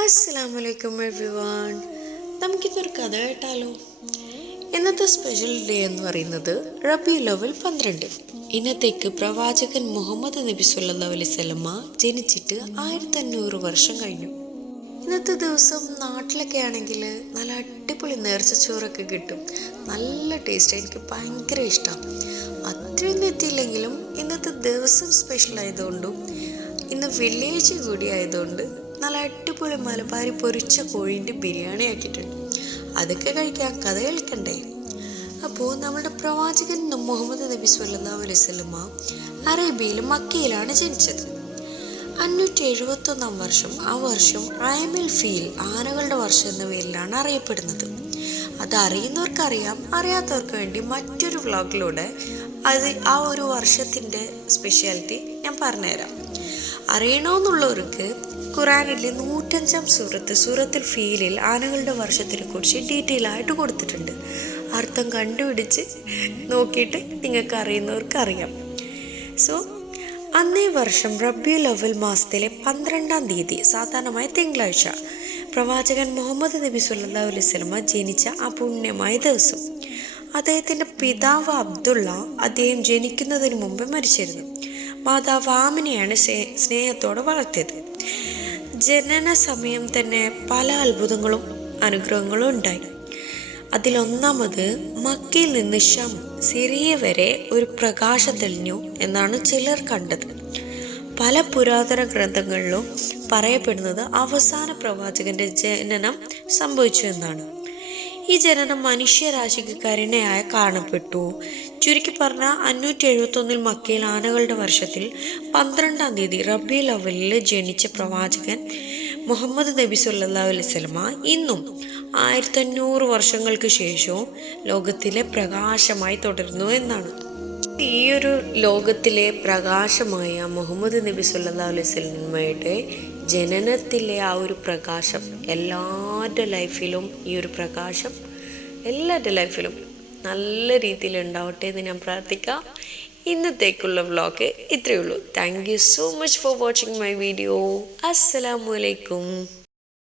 അസ്സലാമലൈക്കും എവ്രിവൺ. നമുക്കിന്നൊരു കഥ കേട്ടാലോ? ഇന്നത്തെ സ്പെഷ്യൽ ഡേ എന്ന് പറയുന്നത് റബീഉൽ അവ്വൽ 12. ഇന്നത്തേക്ക് പ്രവാചകൻ മുഹമ്മദ് നബി സല്ലല്ലാഹു അലൈഹി വസല്ലമ ജനിച്ചിട്ട് 1500 വർഷം കഴിഞ്ഞു. ഇന്നത്തെ ദിവസം നാട്ടിലൊക്കെ ആണെങ്കിൽ നല്ല അടിപൊളി നേർച്ചച്ചോറൊക്കെ കിട്ടും. നല്ല ടേസ്റ്റ്, എനിക്ക് ഭയങ്കര ഇഷ്ടമാണ്. അത്രയൊന്നും എത്തിയില്ലെങ്കിലും ഇന്നത്തെ ദിവസം സ്പെഷ്യൽ ആയതുകൊണ്ടും ഇന്ന് വെള്ളിയാഴ്ച കൂടി ആയതുകൊണ്ട് നല്ല അടിപൊളി മലബാരി പൊരിച്ച കോഴീൻ്റെ ബിരിയാണി ആക്കിയിട്ടുണ്ട്. അതൊക്കെ കഴിക്കാൻ കഥ കേൾക്കണ്ടേ? അപ്പോൾ നമ്മുടെ പ്രവാചകൻ മുഹമ്മദ് നബി സല്ലല്ലാഹു അലൈഹി വസല്ലമ അറേബ്യയിൽ മക്കയിലാണ് ജനിച്ചത്. 571 വർഷം. ആ വർഷം ഐമുൽ ഫീൽ, ആനകളുടെ വർഷം എന്ന പേരിലാണ് അറിയപ്പെടുന്നത്. അത് അറിയുന്നവർക്കറിയാം, അറിയാത്തവർക്ക് വേണ്ടി മറ്റൊരു വ്ളോഗിലൂടെ ആ ഒരു വർഷത്തിൻ്റെ സ്പെഷ്യാലിറ്റി ഞാൻ പറഞ്ഞുതരാം. അറിയണമെന്നുള്ളവർക്ക് ഖുറാനിലെ 105 സൂറത്തുൽ ഫീലിൽ ആനകളുടെ വർഷത്തിനെ കുറിച്ച് ഡീറ്റെയിൽ ആയിട്ട് കൊടുത്തിട്ടുണ്ട്. അർത്ഥം കണ്ടുപിടിച്ച് നോക്കിയിട്ട് നിങ്ങൾക്ക് അറിയുന്നവർക്ക് അറിയാം. സോ അന്നേ വർഷം റബീഉൽ അവ്വൽ മാസത്തിലെ 12-ാം തീയതി, സാധാരണമായ തിങ്കളാഴ്ച, പ്രവാചകൻ മുഹമ്മദ് നബി സല്ലല്ലാഹു അലൈഹി വസല്ലമ ജനിച്ച ആ പുണ്യമായ ദിവസം. അദ്ദേഹത്തിൻ്റെ പിതാവ് അബ്ദുള്ള അദ്ദേഹം ജനിക്കുന്നതിന് മുമ്പ് മരിച്ചിരുന്നു. മാതാവ് ആമിനെയാണ് സ്നേഹത്തോടെ വളർത്തിയത്. ജനന സമയം തന്നെ പല അത്ഭുതങ്ങളും അനുഗ്രഹങ്ങളും ഉണ്ടായി. അതിലൊന്നാമത്, മക്കയിൽ നിന്ന് സിറിയ വരെ ഒരു പ്രകാശം തെളിഞ്ഞു എന്നാണ് ചിലർ കണ്ടത്. പല പുരാതന ഗ്രന്ഥങ്ങളിലും പറയപ്പെടുന്നത് അവസാന പ്രവാചകന്റെ ജനനം സംഭവിച്ചു എന്നാണ്. ഈ ജനനം മനുഷ്യരാശിക്ക് കരുണയായി കാണപ്പെട്ടു. ചുരുക്കി പറഞ്ഞാൽ 571 മക്കയിൽ ആനകളുടെ വർഷത്തിൽ 12-ാം തീയതി റബീഉൽ അവ്വലിൽ ജനിച്ച പ്രവാചകൻ മുഹമ്മദ് നബി സല്ലല്ലാഹു അലൈഹി വസല്ലമ ഇന്നും 1500 വർഷങ്ങൾക്ക് ശേഷവും ലോകത്തിലെ പ്രകാശമായി തുടരുന്നു എന്നാണ്. ഈ ഒരു ലോകത്തിലെ പ്രകാശമായ മുഹമ്മദ് നബി സല്ലല്ലാഹു അലൈഹി വസല്ലമയുടെ ജനനത്തിലെ ആ ഒരു പ്രകാശം എല്ലാവരുടെ ലൈഫിലും, ഈ ഒരു പ്രകാശം എല്ലാവരുടെ ലൈഫിലും നല്ല രീതിയിൽ ഉണ്ടാവട്ടെ എന്ന് ഞാൻ പ്രാർത്ഥിക്കാം. ഇന്നത്തേക്കുള്ള വ്ളോഗ് ഇത്രയേ ഉള്ളൂ. Thank you so much for watching my video. അസ്സലാമു അലൈക്കും.